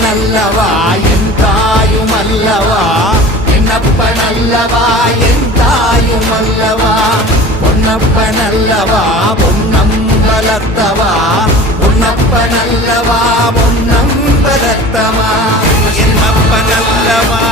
நல்லவா என் தாயும் அல்லவா, என்னப்ப நல்லவா என் தாயும் அல்லவா, பொன்னப்ப நல்லவா பொன்னம்பலத்தவா, பொன்னப்ப நல்லவா பொன்னம்பலத்தவா, என்னப்ப நல்லவா